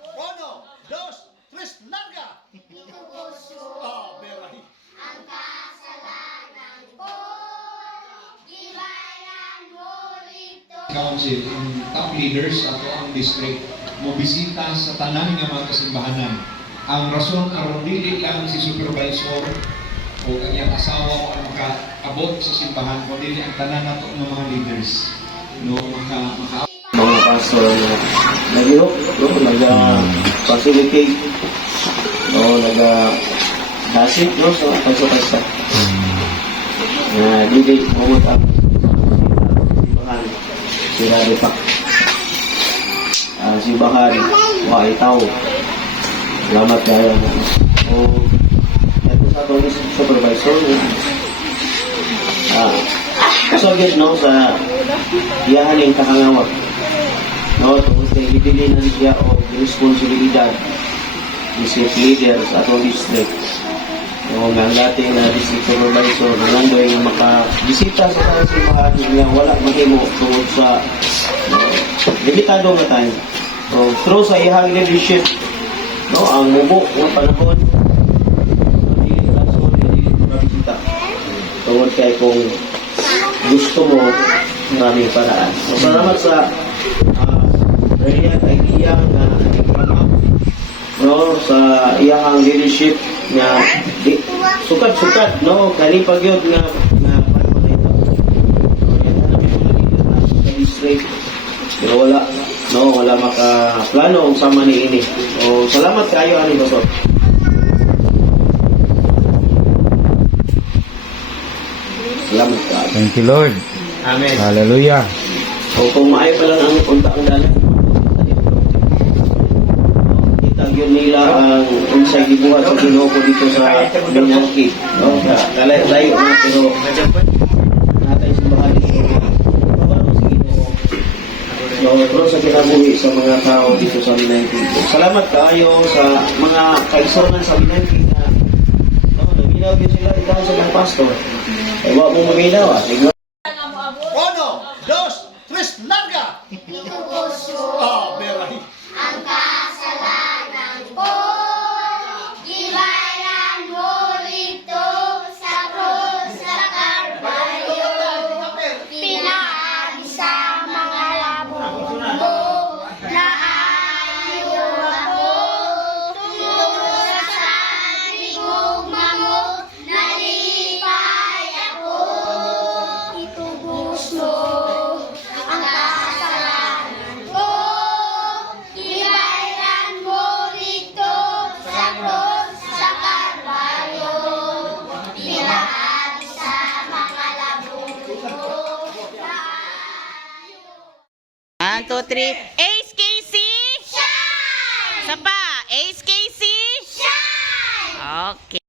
Uno, dos, tres, larga! Oh, Beray. Ang kasalanan ko, gibayan mo rito. Council, ang top leaders ato ang district mobisita sa tanan nga mga kasimbahanan. Ang rason aron dili lang si supervisor o kanyang asawa ang makaabot sa simbahan kundi ang tanan nato ng mga leaders no maka mga pastor na nag-ihok, no? Nag-facilitate, no? Nag-hasip, no? Sa pagsa-pagsa. Dili, mamut ang simbahan, sirado pa. Simbahan, itaw. Salamat kayo. O, ito sa ito ni supervisor, kasagit, no? Sa iyahaning kakangawag. No, tungkol kay ibilinan siya o responsibilidad district leaders at o district. No, ang dating na district supervisor nandoy nga makabisita sa mga simbahan nga wala mahimo tungkol sa limitado nga time. So, through sa iyang leadership, no, ang mubo ng panahon dili kaso dili makabisita tungkol kay kung gusto mo maraming paraan. So, salamat sa ay iyang no sa iyang leadership na sukat-sukat no kalipag yun nga panahon ito. Sa district pero wala makaplano ang sama ni ini. So salamat kayo ani Pastor. Salamat kayo. Thank you, Lord. Amen. Hallelujah. So kung maayo pa lang ang punta ang dalan yun nila ang unsay gibuhat sa Ginoo ko dito sa Binangki, no? Layo na pero natay simbahan dito. Pabalo sa Ginoo. No, pero sa kinabuhi sa mga tao dito sa Binangki. Salamat kaayo sa mga kaigsonan sa Binangki na no, naminaw din sila ikaw sa mga pastor. Ay wa mo maminaw Uno, dos, tres, larga! Oh, Beray. Ang kasalanan ko, gibayan mo rito sa krus sa Kalbaryo. Pinaagi sa mga labong mo, na ayaw ako. Tungkol sa sandigugma mo, nalipay ako. Itubos mo ang kasalanan ko. Gibayan mo rito sa krus sa Kalbaryo. Pinaagi sa mga labong mo, na ayaw. 1, 2, 3. Ace Casey! Shine! Isa pa. Ace Casey! Shine! Okay.